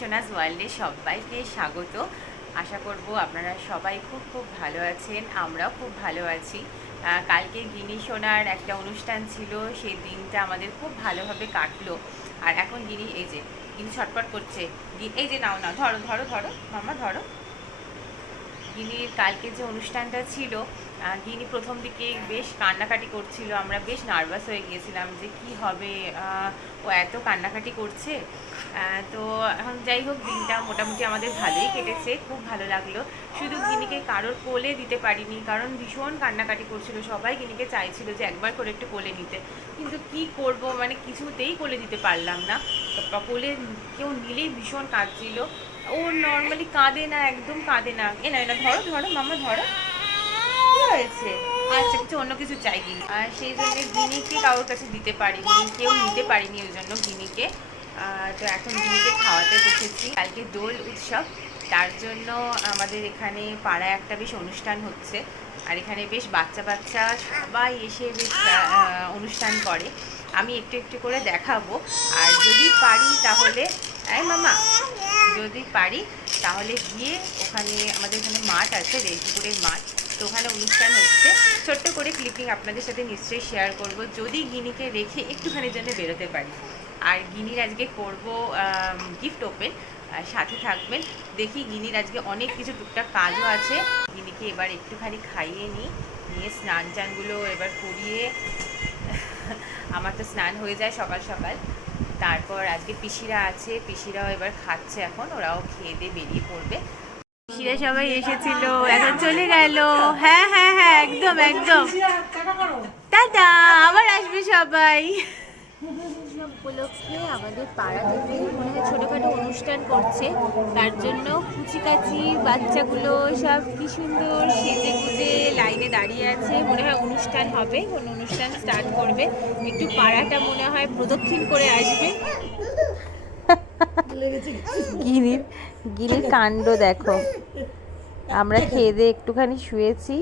সোনাস ওয়ার্ল্ডে সবাইকে স্বাগত। আশা করব আপনারা সবাই খুব খুব ভালো আছেন, আমরাও খুব ভালো আছি। কালকে গিনি সোনার একটা অনুষ্ঠান ছিল, সেই দিনটা আমাদের খুব ভালোভাবে কাটলো। আর এখন গিনি এই যে গিনি ছটপট করছে। এই যে নাও নাও, ধরো ধরো ধরো মামা ধরো। গিনির কালকে যে অনুষ্ঠানটা ছিল, গিনি প্রথম দিকে বেশ কান্নাকাটি করছিল। আমরা বেশ নার্ভাস হয়ে গিয়েছিলাম যে কি হবে, ও এত কান্নাকাটি করছে। তো এখন যাই হোক, দিনটা মোটামুটি আমাদের ভালোই কেটেছে, খুব ভালো লাগলো। শুধু গিনিকে কারোর কোলে দিতে পারিনি, কারণ ভীষণ কান্নাকাটি করছিল। সবাই গিনিকে চাইছিল যে একবার করে একটু কোলে নিতে, কিন্তু কি করব, মানে কিছুতেই কোলে দিতে পারলাম না। কোলে কেউ নিলেই ভীষণ কাঁদছিল। ও নর্মালি কাঁদে না, একদম কাঁদে না। না এনা ধরো ধরো মামা ধরো, কি হয়েছে? আচ্ছা, কিছু অন্য কিছু চাই গিনি। আর সেই জন্য গিনিকে কারোর কাছে দিতে পারিনি, কেউ নিতে পারিনি ওই জন্য গিনিকে। তো এখন গিনিকে খাওয়াতে বসেছি। কালকে দোল উৎসব, তার জন্য আমাদের এখানে পাড়ায় একটা বেশ অনুষ্ঠান হচ্ছে। আর এখানে বেশ বাচ্চা বাচ্চা সবাই এসে বেশ অনুষ্ঠান করে। আমি একটু একটু করে দেখাবো। আর যদি পারি তাহলে মামা, যদি পারি তাহলে গিয়ে ওখানে আমাদের এখানে মাঠ আছে, রেলপুকুরের মাঠ, তো ওখানে অনুষ্ঠান হচ্ছে। ছোট্ট করে ক্লিপিং আপনাদের সাথে নিশ্চয়ই শেয়ার করব, যদি গিনিকে রেখে একটুখানির জন্য বেরোতে পারি। আর গিনির আজকে করব গিফট ওপেন, সাথে থাকবেন। দেখি গিনির আজকে অনেক কিছু টুকটাক কাজও আছে। গিনিকে এবার একটুখানি খাইয়ে নিয়ে স্নান টানগুলো এবার করিয়ে আমার তো স্নান হয়ে যায় সকাল সকাল। তারপর আজকে পিসিরা আছে, পিসিরাও এবার খাচ্ছে, এখন ওরাও খেয়ে দিয়ে বেরিয়ে পড়বে। পিসিরা সবাই এসেছিল, এখন চলে গেল। হ্যাঁ হ্যাঁ হ্যাঁ, একদম একদম। টাটা, আবার আসবে সবাই। উপলক্ষে আমাদের পাড়া থেকে মনে হয় ছোটোখাটো অনুষ্ঠান করছে, তার জন্য কুচিকাচি বাচ্চাগুলো সব কি সুন্দর সেজে গুজে লাইনে দাঁড়িয়ে আছে। মনে হয় অনুষ্ঠান হবে, কোনো অনুষ্ঠান স্টার্ট করবে। একটু পাড়াটা মনে হয় প্রদক্ষিণ করে আসবে। গিনির গিনির কাণ্ড দেখো। আমরা খেয়ে দিয়ে একটুখানি শুয়েছি,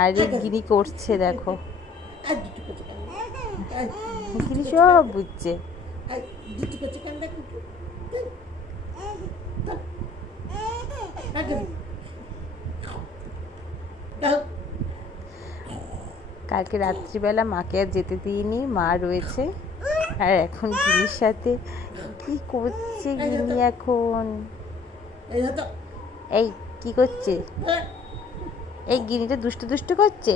আর গিনি করছে দেখো। গিনি সব বুঝছে। কালকে রাত্রিবেলা মাকে আর যেতে দিইনি, মা রয়েছে। আর এখন গিনির সাথে কি করছে গিনি এখন? এই কি করছে? এই গিনিটা দুষ্টু দুষ্টু করছে।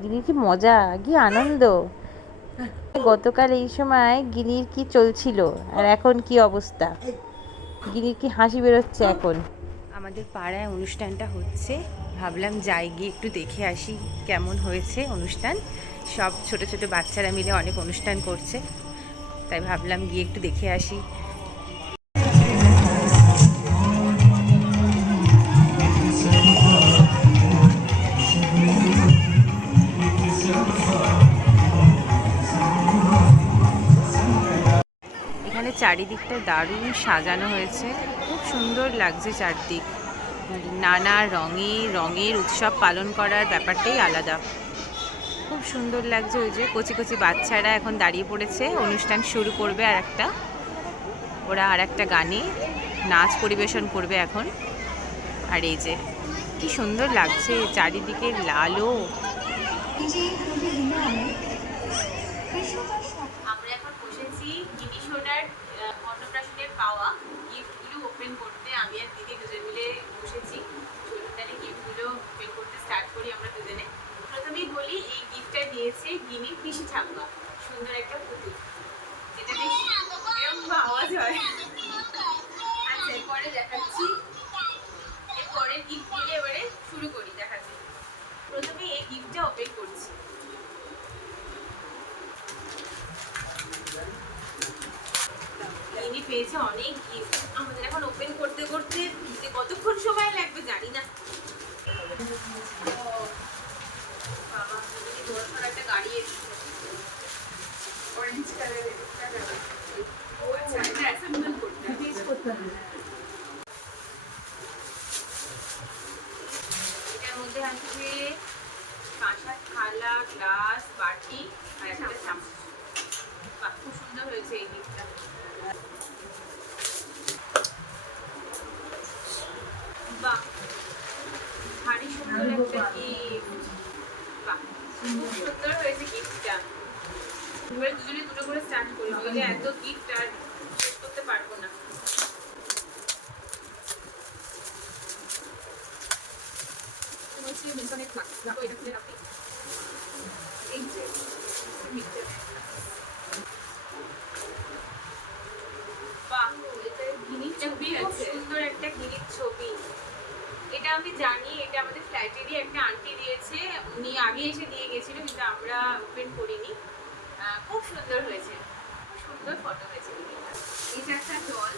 গিনির কি মজা, কি আনন্দ! গতকাল এই সময় গিনির কি চলছিল, আর এখন কি অবস্থা! গিনির কি হাসি বেরোচ্ছে এখন। আমাদের পাড়ায় অনুষ্ঠানটা হচ্ছে, ভাবলাম যাই গিয়ে একটু দেখে আসি কেমন হয়েছে অনুষ্ঠান। সব ছোট ছোট বাচ্চারা মিলে অনেক অনুষ্ঠান করছে, তাই ভাবলাম গিয়ে একটু দেখে আসি। এখানে চারিদিকটা দারুণ সাজানো হয়েছে, খুব সুন্দর লাগছে চারদিক। নানা রঙের উৎসব পালন করার ব্যাপারটাই আলাদা, খুব সুন্দর লাগছে। ওই যে কচি কচি বাচ্চারা এখন দাঁড়িয়ে পড়েছে, অনুষ্ঠান শুরু করবে। ওরা আর একটা গানে নাচ পরিবেশন করবে এখন। আর এই যে কি সুন্দর লাগছে চারিদিকে লালো। আমরা এখন বসেছি গিনি সোনার অন্নপ্রাশনের পাওয়া গিফটগুলো ওপেন করতে। আমি আর দিদি দুজন মিলে বসেছি। চলুন তাহলে গিফটগুলো ওপেন করতে স্টার্ট করি আমরা দুজনে। প্রথমেই বলি, এই গিফটটা দিয়েছে গিনির পিসি ঠাম্মা, সুন্দর একটা পুতুল, যেটা বেশ এরকম আওয়াজ হয়। আচ্ছা, এরপরে দেখাচ্ছি। এরপরের গিফটগুলো এবারে শুরু করি দেখাচ্ছি। প্রথমে এই গিফটটা ওপেন করছি। গিনি পেয়েছে অনেক গিফট। আমাদের এখন ওপেন করতে করতে যে কতক্ষণ সময় লাগবে জানি না। বাবা, বড় একটা গাড়ি এসেছে, অরেঞ্জ কালারের। ও আচ্ছা, এটা অ্যাসেম্বল করতে হবে। এটার মধ্যে আছে কাঁসার থালা, গ্লাস, বাটি আর একটা চামচ। খুব সুন্দর হয়েছে এই গিফটটা। বাহ, ভারী সুন্দর একটা গিফট। বাহ, খুব সুন্দর হয়েছে গিফটটা। এবারে দুজনে দুটো করে স্টার্ট করি, নইলে এত গিফট আর শেষ করতে পারবো না। হচ্ছে মিল্টনের ফ্লাক্স, দেখো এটা খুলে রাখি। এই যে মিল্টনের বাহ, এটা গিনির ছবি আছে, সুন্দর একটা গিনির ছবি। এটা আমি জানি, এটা আমাদের ফ্ল্যাটেরই একটা আন্টি দিয়েছে, উনি আগে এসে দিয়ে গেছিল, কিন্তু আমরা ওপেন করিনি। খুব সুন্দর হয়েছে, খুব সুন্দর ফটো হয়েছে। এটা একটা ডল,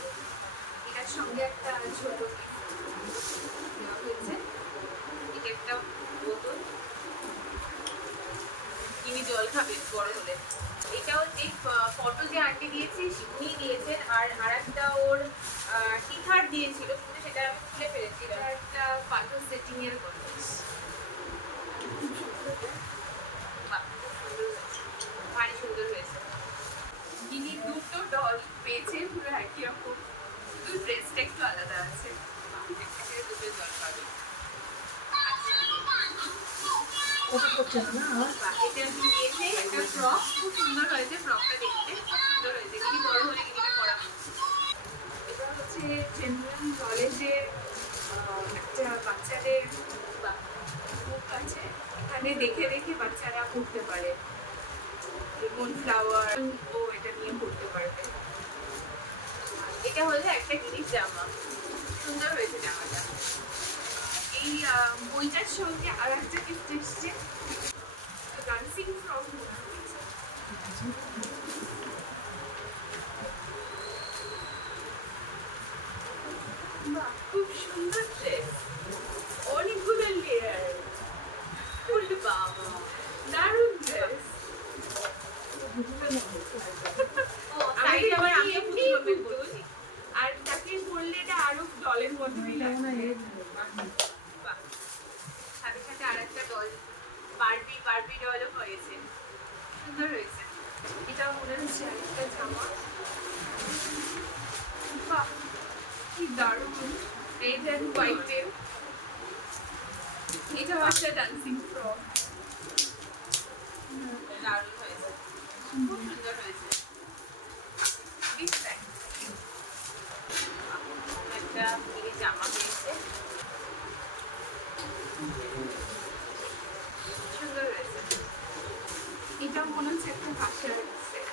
এটার সঙ্গে একটা ছোট দেওয়া হয়েছে। এটা একটা বোতল, কিনি জল খাবে বড় হলে। এটাও যে ফটো যে আন্টি দিয়েছি উনি দিয়েছেন, আর আরেকটা ওর টিথার দিয়েছিল, কিন্তু সেটা আমি খুলে ফেলেছি। এটা একটা পাথর সেটিং এর কলেজ, ভারী সুন্দর হয়েছে। গিনি দুটো ডল পেয়েছে, পুরো একই রকম, শুধু ড্রেসটা একটু আলাদা আছে। দুটো জল পাবে। এটা দিয়েছে একটা ফ্রক, খুব সুন্দর হয়েছে ফ্রকটা দেখতে, খুব সুন্দর হয়েছে। গিনি বড় হলে গিনিটা পরা। এটা হচ্ছে জেনারেল নলেজের একটা বাচ্চাদের বুক আছে, এখানে দেখে দেখে বাচ্চারা পড়তে পারে। লেমন ফ্লাওয়ার ও এটা নিয়ে পড়তে পারবে। এটা হলো একটা গিনির জামা, সুন্দর হয়েছে জামাটা। এই বইটার সঙ্গে আর একটা গিফট এসছে, ডান্সিং ফ্রক মনে হয়েছে। বাহ, খুব সুন্দর ড্রেস, অনেকগুলো লেয়ার, বাবা দারুণ ড্রেস। আর তাকে পরলে এটা আরো ডলের মতোই লাগে। সাথে সাথে আর একটা ডল, বারবি ডলও হয়েছে, সুন্দর হয়েছে। এটা মনে হচ্ছে একটা জামা, বাহ কি দারুণ, রেড অ্যান্ড হোয়াইটের। এটাও একটা ডান্সিং ফ্রক, দারুণ হয়েছে, খুব সুন্দর হয়েছে। একটা জামা পেয়েছে, সুন্দর হয়েছে। এটা মনে হচ্ছে একটা ভাষার সেট।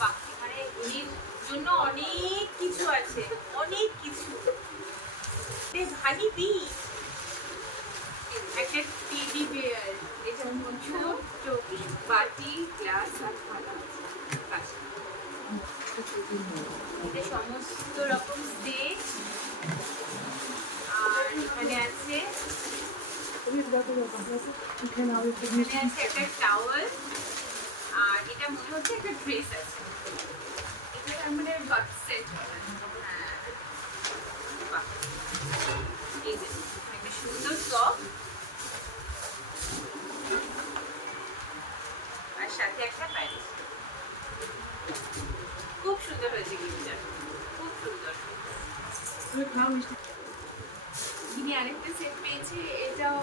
বাহ, এখানে এর জন্য অনেক কিছু আছে, অনেক কিছু। হানি বি, একটা টেডি বিয়ার, এটা ছোট্ট বাটি, গ্লাস আর থালা। এটা সমস্ত রকম সেট। আর এখানে আছে একটা টাওয়াল, আর এটা মনে হচ্ছে একটা ড্রেস আছে। এটা তার মানে বাথ সেট। হ্যাঁ, এই যে একটা সুন্দর টপ, আর সাথে একটা প্যান্ট। খুব সুন্দর হয়েছে গিফটটা, খুব সুন্দর। তিনি আরেকটা সেট পেয়েছে, এটাও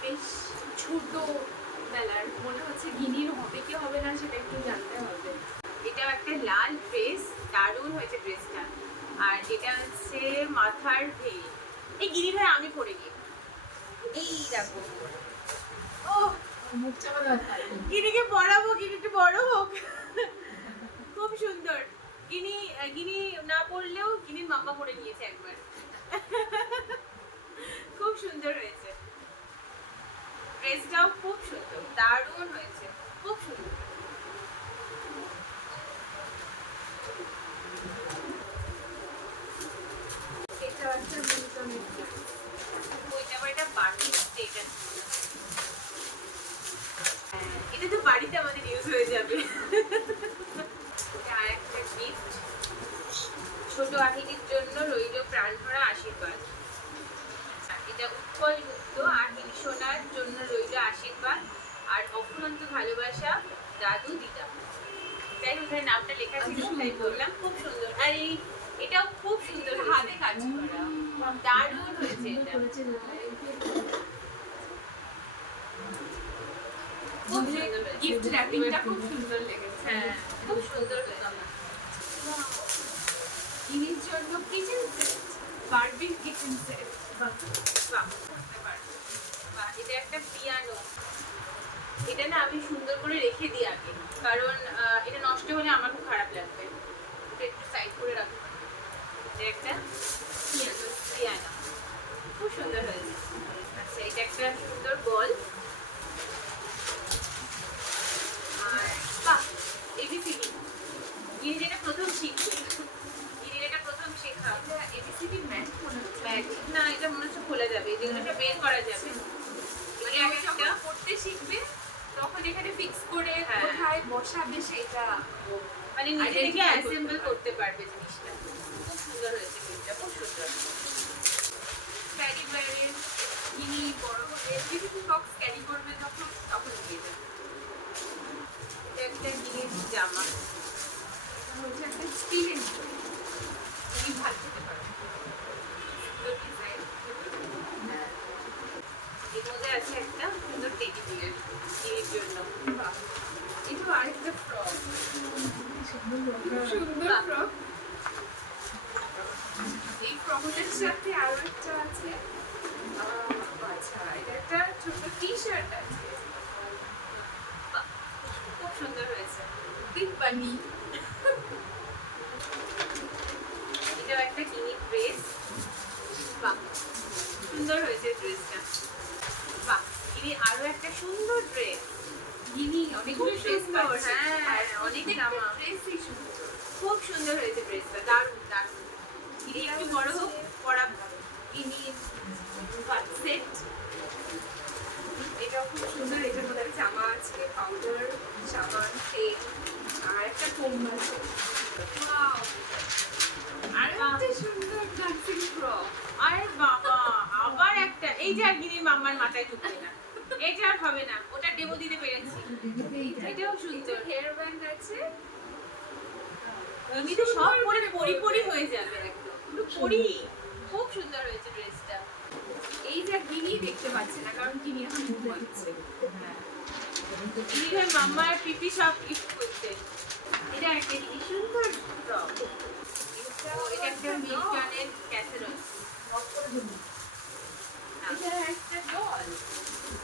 বেশ ছোট বেলার, মনে হচ্ছে গিনির হবে কি হবে না সেটা একটু জানতে হবে। এটাও একটা লাল ড্রেস, দারুণ হয়েছে ড্রেসটা। আর এটা হচ্ছে মাথার ভেল, এই গিনি ভাই আমি পরে গিয়ে এই দেখো, ও গিনিকে পরাবো, গিনি একটু বড় হোক। খুব সুন্দর। গিনি না পড়লেও গিনির মাম্মা পরে নিয়েছে একবার। খুব সুন্দর হয়েছে ড্রেসটাও, খুব সুন্দর, দারুণ হয়েছে, খুব সুন্দর। এটা একটা ওইটা বাটি, এটা তো বাড়িতে আমাদের ইউজ হয়ে যাবে। আর একটা গিফট, ছোট আহিটির জন্য রইল প্রাণ ভরা আশীর্বাদ। এটা উৎপল গুপ্ত আর সোনার জন্য রইল আশীর্বাদ আর অফুরন্ত ভালোবাসা, দাদু দিদা। তাই ওখানে নামটা লেখা ছিল, তাই বললাম। খুব সুন্দর। আর এই এটাও খুব সুন্দর হাতে কাজ করা, দারুণ হয়েছে এটা। গিফট র্যাপিংটা খুব সুন্দর লেগেছে। হ্যাঁ খুব সুন্দর হয়েছে। ইনির জন্য kitchen set, Barbie kitchen set. বাহ, এটা একটা পিয়ানো। এটা না আমি সুন্দর করে রেখে দিই আগে, কারণ এটা নষ্ট হলে আমার খুব খারাপ লাগবে। এটা একটু সাইড করে রাখবো। এটা একটা পিয়ানো, পিয়ানো খুব সুন্দর হয়েছে। আচ্ছা এটা একটা সুন্দর বল। আর বাহ, এবিসিডি ইনি যেটা প্রথম শিখবে, ইনি যেটা প্রথম শেখা। এবিসিডি ম্যাট মনে হচ্ছে। ম্যাট না, এটা মনে হচ্ছে খোলা যাবে, যেগুলো এটা বের করা যাবে। মানে ও যখন পড়তে শিখবে তখন এখানে ফিক্স করে হ্যাঁ। কোথায় বসাবে সেটা মানে নিজে থেকে অ্যাসেম্বল করতে পারবে জিনিসটা। খুব সুন্দর হয়েছে গিফটটা, খুব সুন্দর। ক্যারি ব্যাগের মিনি বড় হলে টিফিন বক্স ক্যারি করবে যখন তখন দিয়ে দেবে। এটা একটা জিনিস জামা। এটা হচ্ছে একটা স্টিলের তুমি ভালো খেতে পারো। সুন্দর ডিজাইন। এর মধ্যে আছে একটা সুন্দর টেডি বিয়ার এর জন্য। বাহ, এটা আরেকটা ফ্রক। সুন্দর বাহ। ফ্রক। এই ফ্রকটার সাথে আরো একটা আছে। আচ্ছা, এটা একটা ছোট টি শার্ট আছে। বাহ, খুব সুন্দর হয়েছে। বিগ বানি। এটাও একটা কিনি ড্রেস। বাহ, সুন্দর হয়েছে ড্রেসটা। বাহ, কিনি আরো একটা সুন্দর ড্রেস। গিনি অনেকগুলো খুব ড্রেস সুন্দর, পাচ্ছে। হ্যাঁ, আর অনেক প্রত্যেকটা জামা। ড্রেসই সুন্দর। খুব সুন্দর হয়েছে ড্রেসটা, দারুণ দারুণ। কিনি একটু বড় হোক, পরাবো। ইনি সেট। এটাও খুব সুন্দর। এটার মধ্যে একটা জামা আছে, পাউডার, সাবান, তেল আর একটা কোম আছে। Wow! আর একটা সুন্দর ডান্সিং ফ্রক। আরে বাবা, আবার একটা। এই যে আর গিনির মাম্মার মাথায় ঢুকবে না, এটা আর হবে না, ওটা ডেমো দিতে পেরেছি। এটাও সুন্দর। হেয়ার ব্যান্ড আছে। এমনি তো সব পরে পরি হয়ে যাবে একদম, পুরো পরি। খুব সুন্দর হয়েছে ড্রেসটা। এই যে গিনি দেখতে পাচ্ছে না কারণ গিনি এখন ঘুমাচ্ছে। গিনি ভাই মাম্মা আর পিপি সব গিফট করছে। এটা একটা জিনিস সুন্দর ফ্রক। এটা একটা মিল্টনের ক্যাসেরোল। এটা একটা ডল।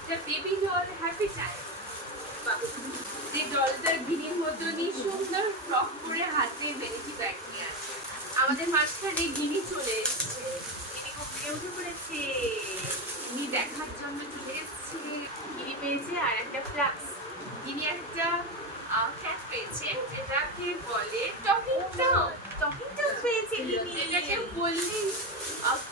এটা বেবি ডল, হ্যাপি চাইল্ড। যে ডলটার গিনির মতনই সুন্দর ফ্রক করে হাতে বেনিটি ব্যাগ নিয়ে আছে। আমাদের মাঝখানে গিনি চলে এসেছে। গিনি খুব প্রিয় উঠে পড়েছে। গিনি দেখার জন্য চলে এসেছে। গিনি পেয়েছে আর একটা ফ্লাক্স। গিনি একটা ক্যাট পেয়েছে যেটাকে বলে টকিং টম। টকিং টম পেয়েছে গিনি। যেটাকে বললেই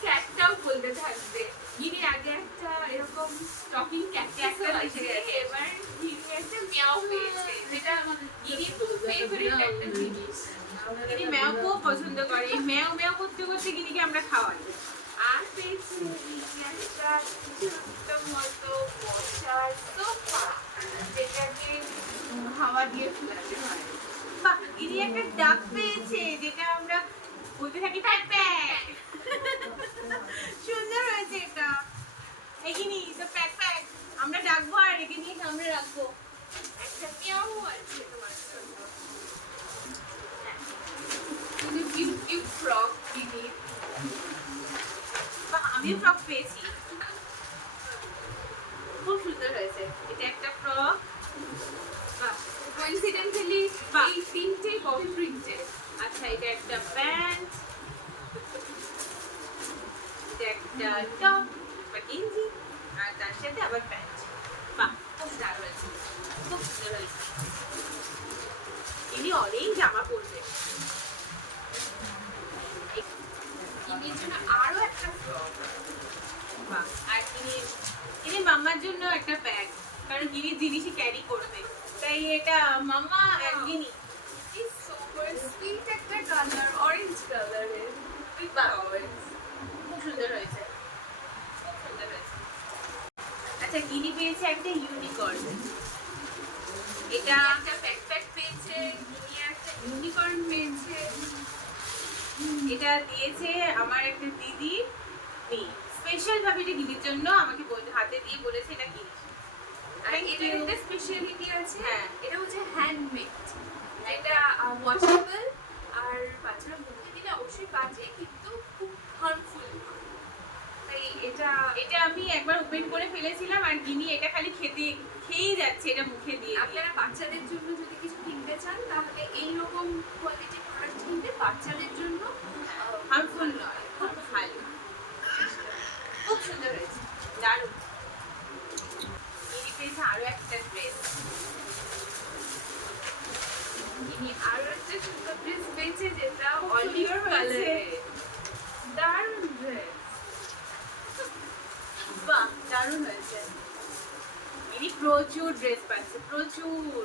ক্যাটটাও বলতে থাকবে। গিনি আগে একটা এরকম টকিং ক্যাকটাস আছে, এবার গিনি একটা মিয়াও পেয়েছে যেটা গিনির খুব ফেভারিট একটা জিনিস। গিনি ম্যাও খুব পছন্দ করে। এই ম্যাও ম্যাও করতে করতে গিনিকে আমরা খাওয়াই। আর পেয়েছে গিনি একটা ছোট্ট মতো বসার সোফা যেটাকে হাওয়া দিয়ে ফেলাতে হয়। বাহ, গিনি একটা ডাক পেয়েছে যেটা আমরা বলতে থাকি প্যাক প্যাক। সুন্দর হয়েছে এটা। এই গিনি তো প্যাক প্যাক আমরা ডাকবো আর একে নিয়ে সামনে রাখবো। একটা মিয়াও আছে তোমার জন্য। কিন্তু কিউট কিউট ফ্রক গিনি। বাহ, আমিও ফ্রক পেয়েছি। খুব সুন্দর হয়েছে। এটা একটা ফ্রক। বাহ, কোইন্সিডেন্টালি বাহ। এই তিনটে কপি প্রিন্টেড। আচ্ছা এটা একটা প্যান্ট, এটা একটা টপ বা গেঞ্জি, আর তার সাথে আবার প্যান্ট। বাহ, খুব দারুণ হয়েছে, খুব সুন্দর হয়েছে। ইনি অনেক জামা পরবে। গিনির জন্য আরো একটা ফ্রক। বাহ, আর ইনি মাম্মার জন্য একটা ব্যাগ, কারণ গিনি জিনিসই ক্যারি করবে, তাই এটা মাম্মা আর গিনি। ইজ সুপার সুইট একটা কালার, অরেঞ্জ কালারের উইথ বাহ। ফ্লাওয়ার্স। খুব সুন্দর হয়েছে, খুব সুন্দর হয়েছে। আচ্ছা গিনি পেয়েছে একটা ইউনিকর্ন। এটা একটা ব্যাকপ্যাক পেয়েছে, গিনি একটা ইউনিকর্ন পেয়েছে। এটা দিয়েছে আমার একটা দিদি স্পেশাল ভাবে এটা গিনির জন্য আমাকে হাতে দিয়ে বলেছে এটা কিনিস। আর এটার একটা স্পেশালিটি আছে, হ্যাঁ। এটা হচ্ছে হ্যান্ডমেড, যেটা ওয়াশেবল, আর বাচ্চারা মুখে দিলে অবশ্যই বাজে কিন্তু খুব হার্মফুল নয়। তাই এটা এটা আমি একবার ওপেন করে ফেলেছিলাম আর গিনি এটা খালি খেয়েই যাচ্ছে এটা মুখে দিয়ে। আপনারা বাচ্চাদের জন্য যদি কিছু কিনতে চান তাহলে এইরকম কোয়ালিটি প্রোডাক্ট কিনতে বাচ্চাদের জন্য হার্মফুল নয়, খুব ভালো, খুব সুন্দর হয়েছে। দারুণ। গিনি পেয়েছে আরো একটা ড্রেস। ইনি আরো একটা সুন্দর ড্রেস পেয়েছে যেটা Olive হয়েছে। দারুণ ড্রেস। বাহ, দারুণ হয়েছে। গিনি প্রচুর ড্রেস পাচ্ছে, প্রচুর।